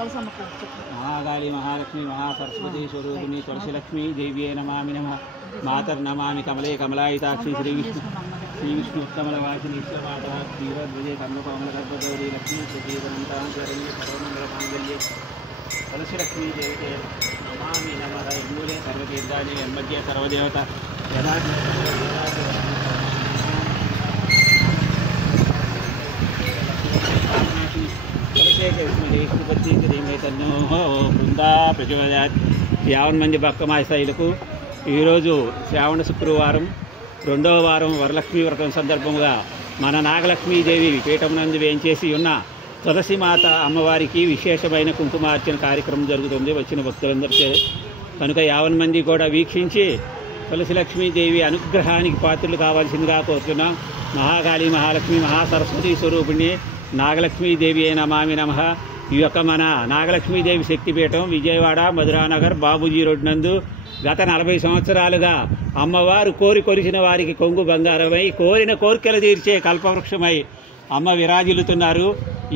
महाकाली महालक्ष्मी महासरस्वती स्वरूपिणी तुलसीलक्ष्मी देव्ये नमामि नमः मातर्नमामि कमले कमलायिताक्षी श्रीविष्णुत्तमलवासिनी ईश्वरमाता क्षीरध्वजे कर्मकोमलगर्भगौरी लक्ष्मी सुधीरनन्तां शरण्ये सर्वमङ्गलमाङ्गल्ये तुलसीलक्ष्मी देव्ये नमामि नमः मूले सर्वतीर्थानि यन्मध्ये सर्वदेवता यदा బృందా ప్రచోదయాత్ 50 మంది భక్తమాయస్థాయిలకు ఈరోజు శ్రావణ శుక్రవారం రెండవ వారం వరలక్ష్మీ వ్రతం సందర్భంగా మన నాగలక్ష్మీదేవి పీఠం నందు వేంచేసి ఉన్న తులసిమాత అమ్మవారికి విశేషమైన కుంకుమార్చన కార్యక్రమం జరుగుతుంది వచ్చిన భక్తులందరికీ కనుక 50 మంది కూడా వీక్షించి తులసి లక్ష్మీదేవి అనుగ్రహానికి పాత్రలు కావాల్సిందిగా కోరుతున్నాం. మహాకాళి మహాలక్ష్మి మహాసరస్వతి స్వరూపిణి నాగలక్ష్మీదేవి నమామి నమః. ఈ యొక్క మన నాగలక్ష్మీదేవి శక్తిపీఠం విజయవాడ మధురానగర్ బాబూజీ రోడ్ నందు గత 40 సంవత్సరాలుగా అమ్మవారు కోరి కొలిసిన వారికి కొంగు బంగారమై కోరిన కోరికలు తీర్చే కల్పవృక్షమై అమ్మ విరాజిల్లుతున్నారు.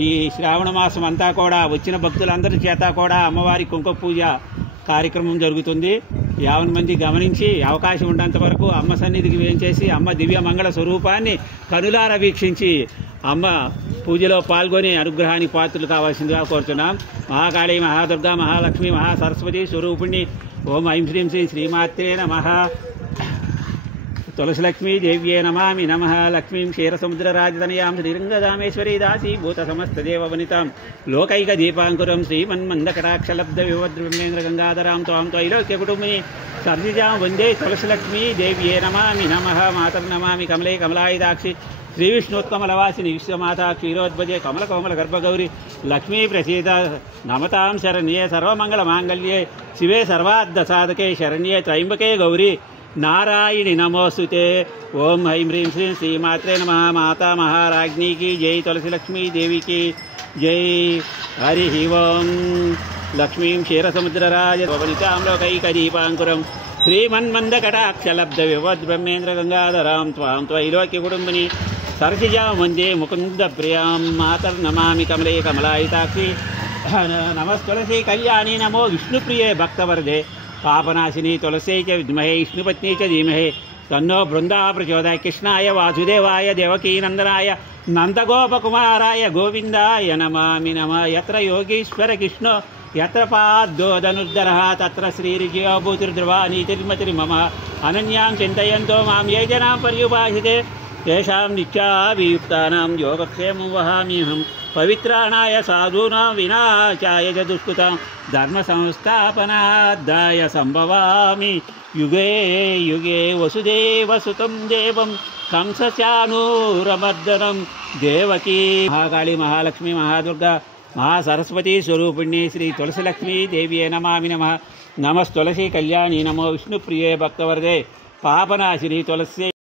ఈ శ్రావణ మాసం అంతా కూడా వచ్చిన భక్తులందరి చేత కూడా అమ్మవారి కుంకుమ పూజ కార్యక్రమం జరుగుతుంది. 50 మంది గమనించి అవకాశం ఉన్నంత వరకు అమ్మ సన్నిధికి వేంచేసి అమ్మ దివ్య మంగళ స్వరూపాన్ని కనులార వీక్షించి అమ్మ పూజలో పాల్గొని అనుగ్రహానికి పాత్రలు కావాల్సిందిగా కోరుతున్నాం. మహాకాళి మహాదుర్గా మహాలక్ష్మి మహాసరస్వతి స్వరూపిణి ఓం ఐం శ్రీం శ్రీ శ్రీమాత్రే నమః. तुलसीलक्ष्मी देव्ये नमामि नमः. लक्ष्मीं क्षीरसमुद्रराजतनयां श्रीरङ्गदामेश्वरी दासीभूत समस्तदेववनितां लोकैकदीपाङ्कुरं श्रीमन्मन्दकटाक्षलब्धविवद्ब्रह्मेन्द्रगङ्गाधरां त्वां त्रैलोक्यकुटुम्बिनी सर्जिजां वन्दे तुलसीलक्ष्मी देव्ये नमामि नमः. मातर्नमामि कमले कमलायिताक्षि श्रीविष्णुत्तमलवासिनी विश्वमाता क्षीरोद्भजे कमलकोमलगर्भगौरी लक्ष्मी प्रसीद नमतां शरण्ये सर्वमङ्गलमाङ्गल्ये शिवे सर्वार्धसाधके शरण्ये त्र्यम्बके गौरी नारायणी नमोस्तुते. ओम ऐं ह्रीं श्रीं श्रीमात्रे नमः. माता महाराज्ञी की जय. तुलसी लक्ष्मी देवी की जय. हरि ओम. लक्ष्मीं क्षीरसमुद्रराजतनयां लोकैकदीपाङ्कुरं श्रीमन्मन्दकटाक्षलब्धविवद्ब्रह्मेन्द्रगङ्गाधरां त्वां त्रैलोक्यकुटुम्बिनी सरसिजां वन्दे मुकुन्दप्रियां. मातर्नमामि कमले कमलायिताक्षि नमस्तुलसी कल्याणी नमो विष्णुप्रिये भक्तवर्धे पापनाशिनी तुलसी च विद्महे विष्णुपत्नी च धीमहि तन्नो बृंदा प्रचोदयात्. कृष्णाय वासुदेवाय देवकीनन्दनाय नन्दगोपकुमाराय गोविन्दाय नमामि नमः. यत्र योगीश्वर कृष्णो यत्र पादोदनुद्धरः तत्र श्रीर्जयो भूतिर्ध्रुवा नीतिर्मतिर्मम. अनन्यां चिन्तयन्तो मां ये जनाः पर्युपासते तेषां नित्याभियुक्तानां योगक्षेमं वहाम्यहं. पवित्राणाय साधूनां विनाशाय च दुष्कृतां धर्मसंस्थापनार्थाय सम्भवामि युगे युगे. वसुदेवसुतं देवं कंसचाणूरमर्दनं देवकी. महाकाली महालक्ष्मी महादुर्गा महासरस्वती स्वरूपिणी श्री तुलसीलक्ष्मी देव्ये नमामि नमः. नमस्तुलसी कल्याणी नमो विष्णुप्रिये भक्तवर्धे पापनाशिनी तुलसी.